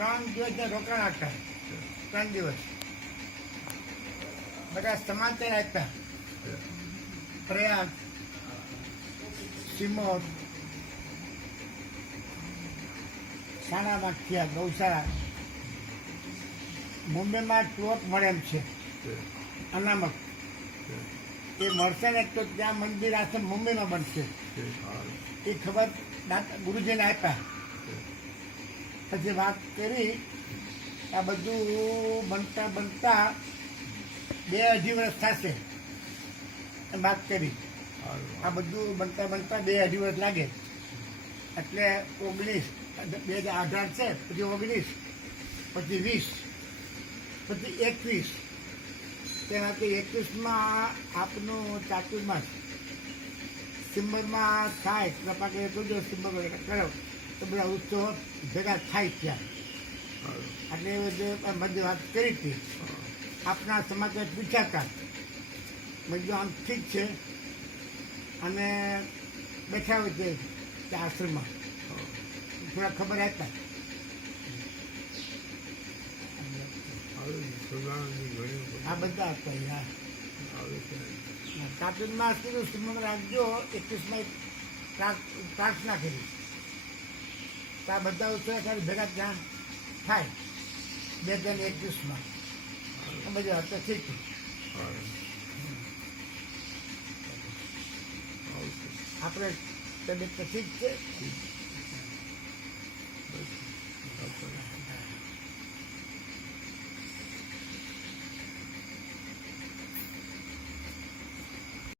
3 દિવસ રોકાણ હતા. 3 દિવસ બધા સમાચાર આપ્યા. પ્રયાગ, સિમોર, સાણામાખિયા, ગૌશાળા. મુંબઈમાં પ્લોટ મળે એમ છે અનામત. એ મળશે ને તો ત્યાં મંદિર આશ્રમ મુંબઈમાં બનશે. એ ખબર ગુરુજીને આપ્યા. પછી વાત કરી આ બધું બનતા 2-2.5 વર્ષ થશે એમ વાત કરી. આ બધું બનતા 2-2.5 વર્ષ લાગે. એટલે 2018 છે, પછી 19, પછી 20, પછી 21. તેનાથી 21માં આપનું ચાતુર્માસ ડિસેમ્બરમાં થાય. કૃપા કરે તો જો ડિસેમ્બર કરો તો બધા ઉત્સવ ભેગા થાય ત્યાં. એટલે એ બધી વાત કરી હતી. આપના સમાચાર પૂછ્યા હતા. બધું આમ ઠીક છે અને બેઠા હોય છે ત્યાં આશ્રમમાં. થોડા ખબર આપ્યા. આ બધા હતા યાર. ચાતુર્માસ કીધું સમગ્ર રાખજો. 21માં પ્રાર્થના કરી. તો આ બધા ઉત્સવ ખાલી ભેગા ત્યાં થાય 2021માં. બધી વાત તો ઠીક છે. આપણે તબિયત તો ઠીક છે.